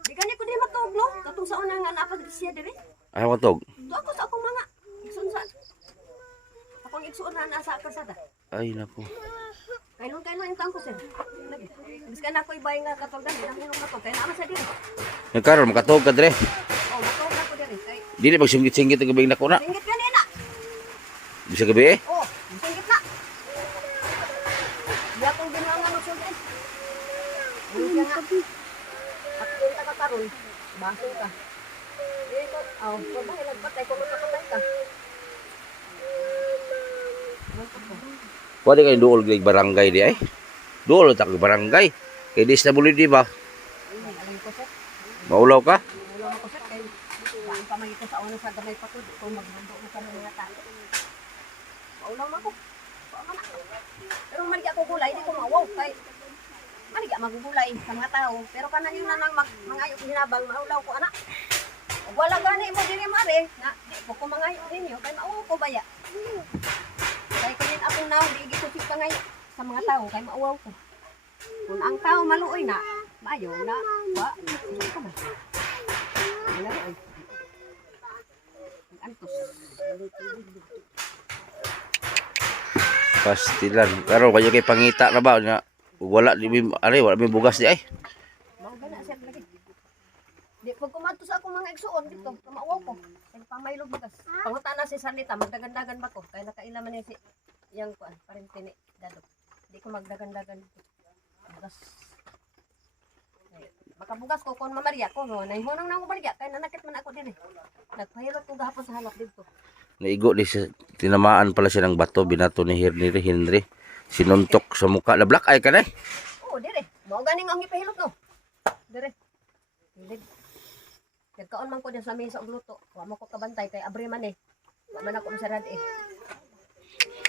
Di gani ko di matuglo. Katong sa una nga naapad siya dire. Ay matog. Do ako sa akong mga igsoon sa akong igsoon na nasa kalsada. Ay nako. Kailon yung tangko sir. Lagi. Bis ka na ko ibay nga katulgan, nang hinong matog kay naman sa dire. Nagkaroon makatog ka dire. Oh, matog na ko dire kay Dili pag singgit-singgit ang gabing nako na. singgit kanina. Bisa gabi eh. Oh, singgit na. Di akong ginawa nga magsugin. Ano siya nga? At kung nakakaroon, baso ka. Dito, oh, kung ba nagpatay, kung magpapatay ka. Pwede kayo duol kay barangay di ay. Duol ta kay barangay. Kay dis na buli di ba? Alam ko sir. Maulaw ka? Wala mo ko sir kay ang kamay ko sa una sa gamay pa ko kung magmundo mo sa mga tao. Maulaw mo ko. Paano na? Pero maligya ko gulay, di ko mawaw kay maligya magugulay sa mga tao. Pero kana yun na nang mangayo hinabang maulaw ko ana. Ug wala gani mo diri mare na di ko mangayo ninyo kay maawaw ko baya. Kay kunin akong naw di gito si pangay sa mga tao kay maawaw ko. Kung ang tao maluoy na, maayo na wa. Ano ko ba? Ano ay? Antos. Pastilan. Karon kayo kay pangita na ba nya wala di wala may bugas di ay. Mao gana siya lagi. Di pag kumadto sa akong mga igsuon dito, maawaw ko. Kay pangmaylog bugas. Pangutana si Sanita, magdagan-dagan ba ko? Kay nakaila man ni si yang kuan, paring pini dado. Di ko magdagan-dagan. Bugas. Baka bugas ko kon mamarya ko no. Nahihunong na ako barya kay nanakit man ako din eh. Nagpahilot ko gahapon sa halak dito. Naigo di siya tinamaan pala siya ng bato binato ni Henry. Sinuntok sa mukha na black eye ka na. Oo, dire. Mao ganing ang ipahilot no. Dire. Hilig. Nagkaon man ko din sa mesa og luto. Wa mo ko kabantay kay abri man eh. Wa man ako masarad eh.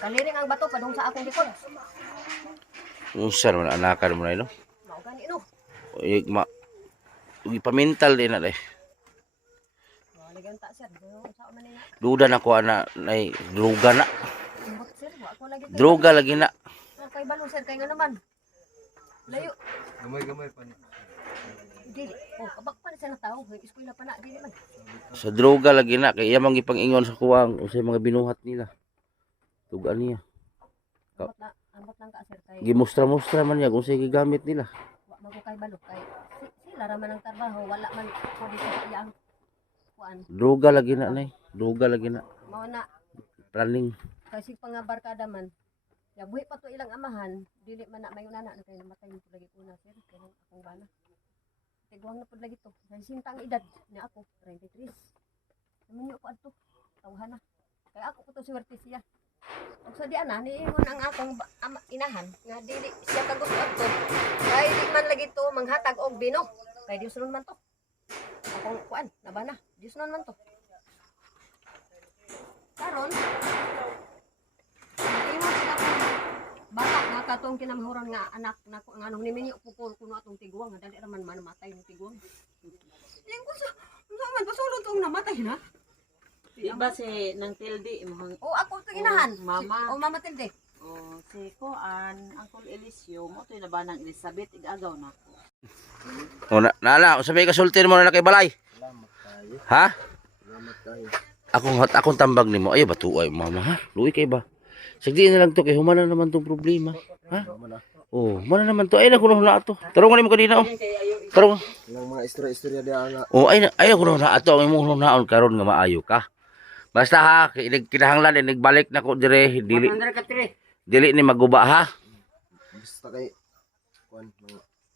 Kaliring ang bato padung sa akong likod. Unsa man anakan mo na ino? Mao gani no. Ipamintal din na eh. Mao ligyan ta sir. Sa man niya. Duda na ko ana nay droga na. Imbot sir, wa ko lagi. Droga lagi na. Kay balo sir kay nga naman. Layo. Gamay-gamay pa. Dili. Oh, kabak pa na siya na tao. Eskwela pa na. Dili man. Sa droga lagi na kay iya mang gipang-ingon sa kuwang unsay mga binuhat nila. Tugan niya. Ambot lang ka, sir. Kay, Gimustra-mustra man niya kung unsay gigamit nila. wa man ko kay balok. Kay, sila raman ang trabaho. Wala man ko dito sa iyang kuan. Droga lagi na nay. Droga lagi na. Mao na. Planning. Kasi pang barkada man. Ya buhi pa to ilang amahan. Dili man na may unana. Kay namatay mo po lagi una, sir. Kaya akong bana. Tiguang na po lagi to. Sa sintang edad ni ako. 23. Naman ko adto. Tawhan na. Kaya ako po to swerte siya. Ug sa diyan na niingon ang akong inahan nga dili siya kagusto adto. Kay di man lagi to manghatag og bino. Kay Dios nun man to. Akong kuan, nabana. Dios nun man to. Karon ingon sila ko bata nga katong kinamhuron nga anak na nganong niminyo pupul kuno atong tiguang nga dali ra man mamatay ng tiguang. Yang ko sa man pasulod tong namatay na. Di ba si nang tildi mo O ako to inahan. mama. O mama tilde. o si Kuan Uncle Elisio mo to na ba ng Elizabeth igagaw na ko. O na usay may kasulti mo na kay balay. Salamat kayo. Ha? Salamat kayo. Akong tambag nimo. Ayo ba tuay mama ha? Luoy kay ba? Sagdi na lang to kay humana naman tong problema. Ha? Mama na. Oh, mana naman to. Ay na kuno na ato. Tarungan nimo kanina oh. Tarong. Ilang mga istorya-istorya diya nga. Oh, ay kuno na ato ang imong naon karon nga maayo ka. Basta ha, kinahanglan nagbalik na ko dire dili 100 ka 3. dili ni maguba ha. Basta kay kuan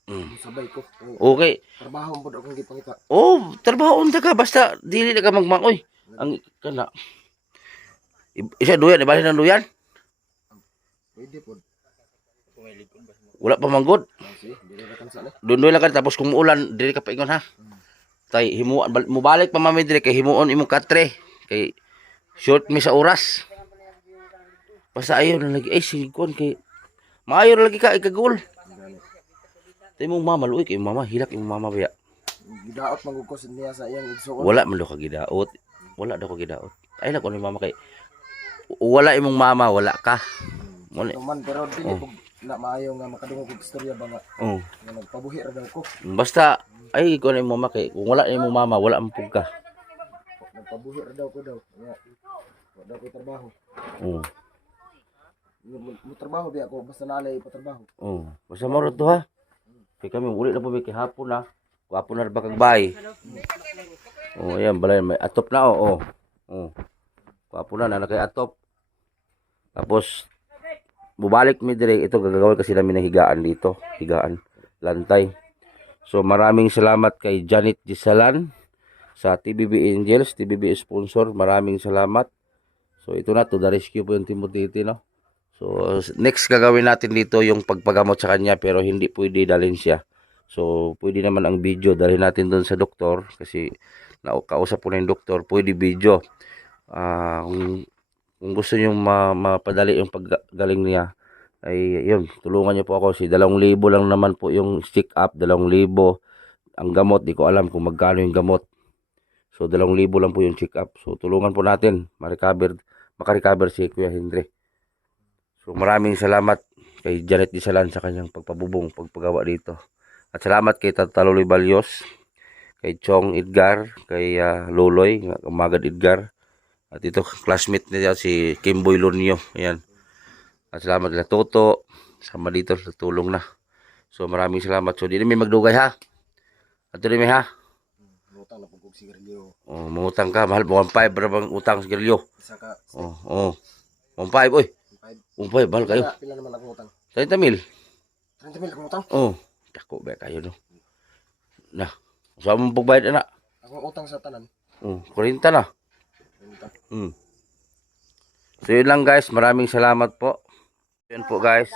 mga sabay ko. Kay Okay. trabaho mo akong gipangita. Oh, trabaho unta ka basta dili na ka magmangoy. Ang kana. Isa duyan, ibalik ng duyan. Pwede po. Wala pa manggod. Kasi dili ra kan sa na. Dundoy lang ka tapos kung muulan dili ka paingon ha. Tay himuan mo balik pa mami dire kay himuon imong katre kay short mi sa oras. Basta ayaw na lagi ay sigon kay maayo ra lagi ka ikagol. Tay mong mama luoy kay mama hilak imong mama baya. Gidaot magugkos niya sa iyang igsuon. Wala man do ka gidaot. Wala daw ko gidaot. Ay na ko ni mama kay wala imong mama wala ka. Muna. Man pero dili ko na maayo nga makadungog og istorya ba nga Oh. nga nagpabuhi ra daw ko. Basta ay ko na imong mama kay kung wala imong mama wala man pug ka. Nagpabuhi ra daw ko daw. Nga. Wa daw ko trabaho. Oh. Mo trabaho biya ako basta nalay pa trabaho. Oh. Basta mo to ha. Kay kami uli na po may hapon na. Hapon na ba kag bay. Oh, ayan balay may atop na oh. Oh. Hapon na kay atop. Tapos bubalik mi dire ito gagawin kasi namin ng higaan dito. Higaan lantay. So maraming salamat kay Janet Gisalan sa TBB Angels, TBB sponsor. Maraming salamat. So ito na to the rescue po yung Timothy no. So next gagawin natin dito yung pagpagamot sa kanya pero hindi pwede dalhin siya. So pwede naman ang video dalhin natin doon sa doktor kasi kausap po na yung doktor, pwede video. Kung gusto niyo mapadali yung paggaling niya ay yun, tulungan niyo po ako si 2,000 lang naman po yung stick up, 2,000 ang gamot, di ko alam kung magkano yung gamot. So 2,000 lang po yung check up. So tulungan po natin makarecover si Kuya Henry. So maraming salamat kay Janet Disalan sa kanyang pagpagawa dito. At salamat kay Tataluloy Balyos, kay Chong Edgar, kay Loloy, Magad Edgar. At ito classmate niya si Kimboy Lunyo. Ayan. At salamat kay Toto. Sama dito sa tulong na. So maraming salamat. So di na may magdugay ha. At rin may ha. Utang na pugog sigarilyo. Oh, mangutang ka. Mahal 1.5 ra bang utang sa sigarilyo. Isa ka. Oh. 1.5 oy. 1.5 mahal kayo. Pila naman akong utang? 30,000. 30,000 akong utang. Oh. Dako ba kayo no. Na. Sa mong pagbayad na. Akong utang sa tanan. Oh, 40 na. 30. So yun lang guys, maraming salamat po. Yun po guys,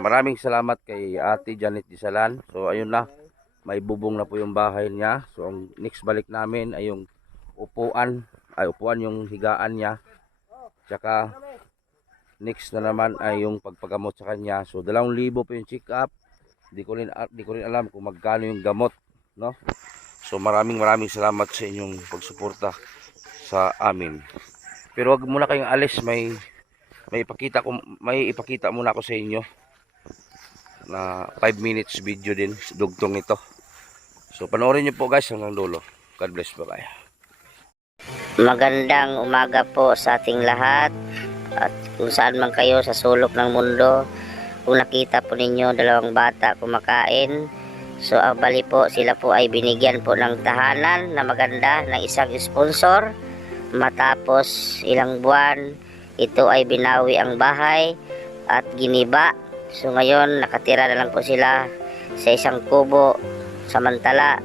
maraming salamat kay Ate Janet Disalan. So ayun na, may bubong na po yung bahay niya. So ang next balik namin ay yung upuan yung higaan niya. Tsaka next na naman ay yung pagpagamot sa kanya. So 2,000 po yung check up. Di ko rin alam kung magkano yung gamot, no? So maraming salamat sa inyong pagsuporta sa amin. Pero wag muna kayong alis, may ipakita muna ako sa inyo na 5 minutes video din dugtong ito. So panoorin niyo po guys hanggang dulo. God bless, bye-bye. Magandang umaga po sa ating lahat at kung saan man kayo sa sulok ng mundo. Kung nakita po ninyo dalawang bata kumakain, so bali po sila po ay binigyan po ng tahanan na maganda ng isang sponsor. Matapos ilang buwan, ito ay binawi ang bahay at giniba. So ngayon nakatira na lang po sila sa isang kubo samantala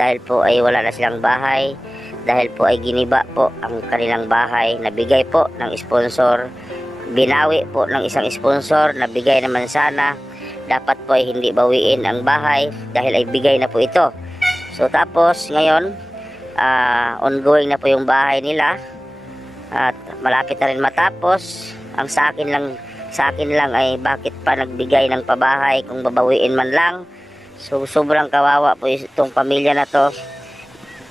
dahil po ay wala na silang bahay, dahil po ay giniba po ang kanilang bahay na bigay po ng sponsor. Binawi po ng isang sponsor na bigay naman sana, dapat po ay hindi bawiin ang bahay dahil ay bigay na po ito. So tapos ngayon ongoing na po yung bahay nila at malapit na rin matapos. Ang sa akin lang ay bakit pa nagbigay ng pabahay kung babawiin man lang. So sobrang kawawa po itong pamilya na to,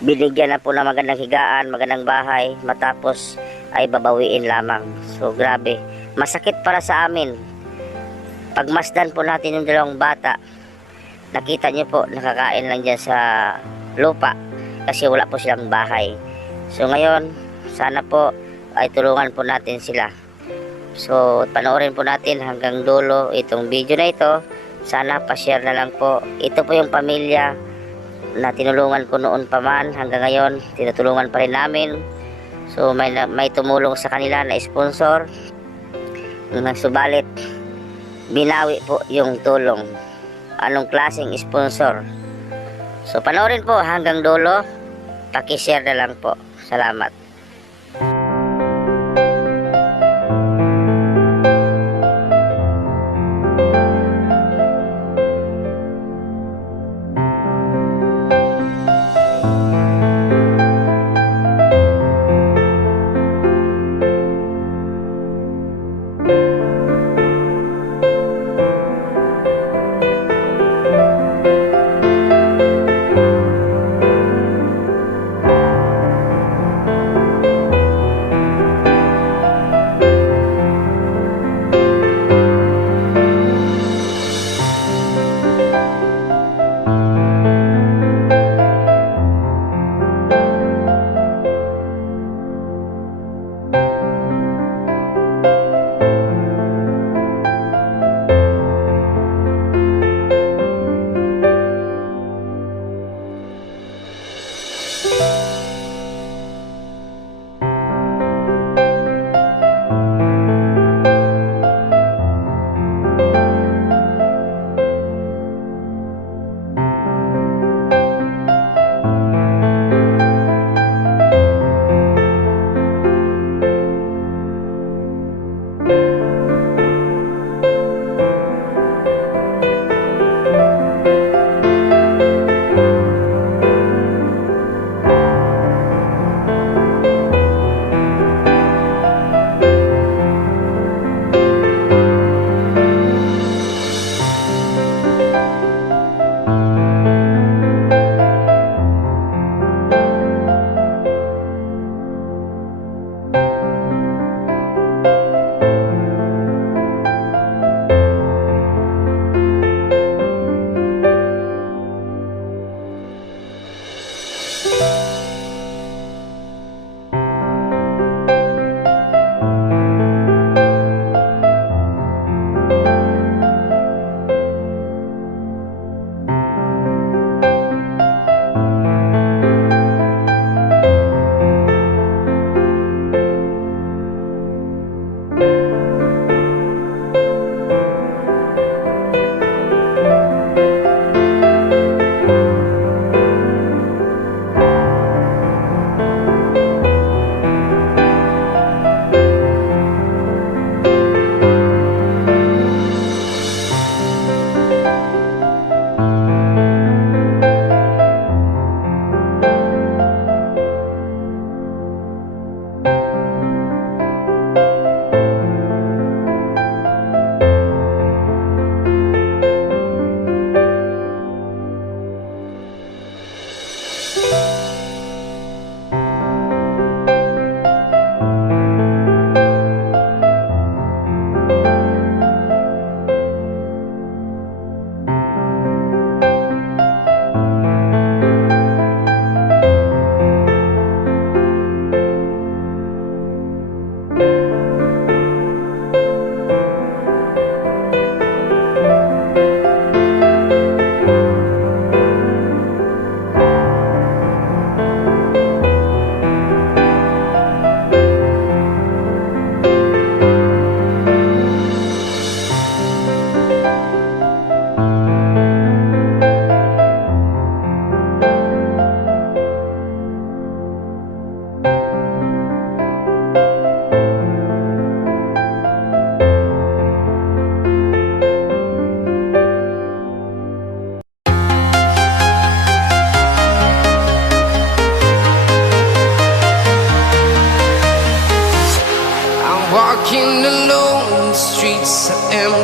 binigyan na po ng magandang higaan, magandang bahay, matapos ay babawiin lamang. So grabe, masakit para sa amin. Pagmasdan po natin yung dalawang bata, nakita nyo po nakakain lang dyan sa lupa kasi wala po silang bahay. So ngayon sana po ay tulungan po natin sila. So panoorin po natin hanggang dulo itong video na ito. Sana pa-share na lang po. Ito po yung pamilya na tinulungan ko noon pa man, hanggang ngayon tinutulungan pa rin namin. So may tumulong sa kanila na sponsor, subalit binawi po yung tulong. Anong klaseng sponsor? So panoorin po hanggang dulo, paki-share na lang po. Salamat.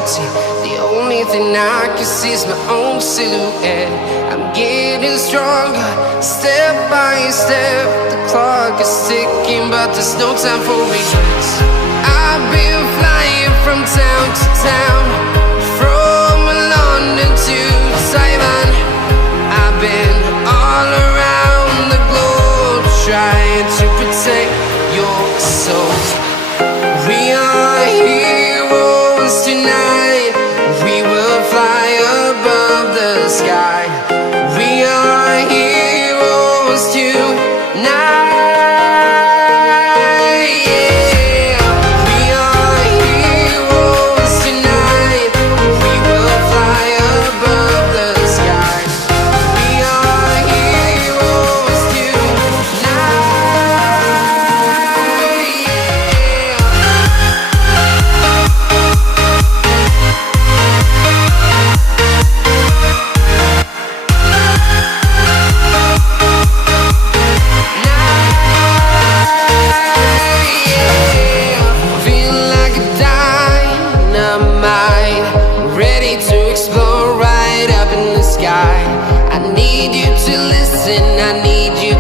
empty. The only thing I can see is my own silhouette. I'm getting stronger, step by step. The clock is ticking, but there's no time for regrets. I've been flying from town to town, from London to Taiwan. I've been all around the globe, trying to protect your soul. We are heroes tonight. We will fly above the sky. We are heroes tonight. Yeah. We are heroes tonight. We will fly above the sky. We are heroes tonight. Feel like a dynamite, ready to explode right up in the sky. I need you to listen, I need you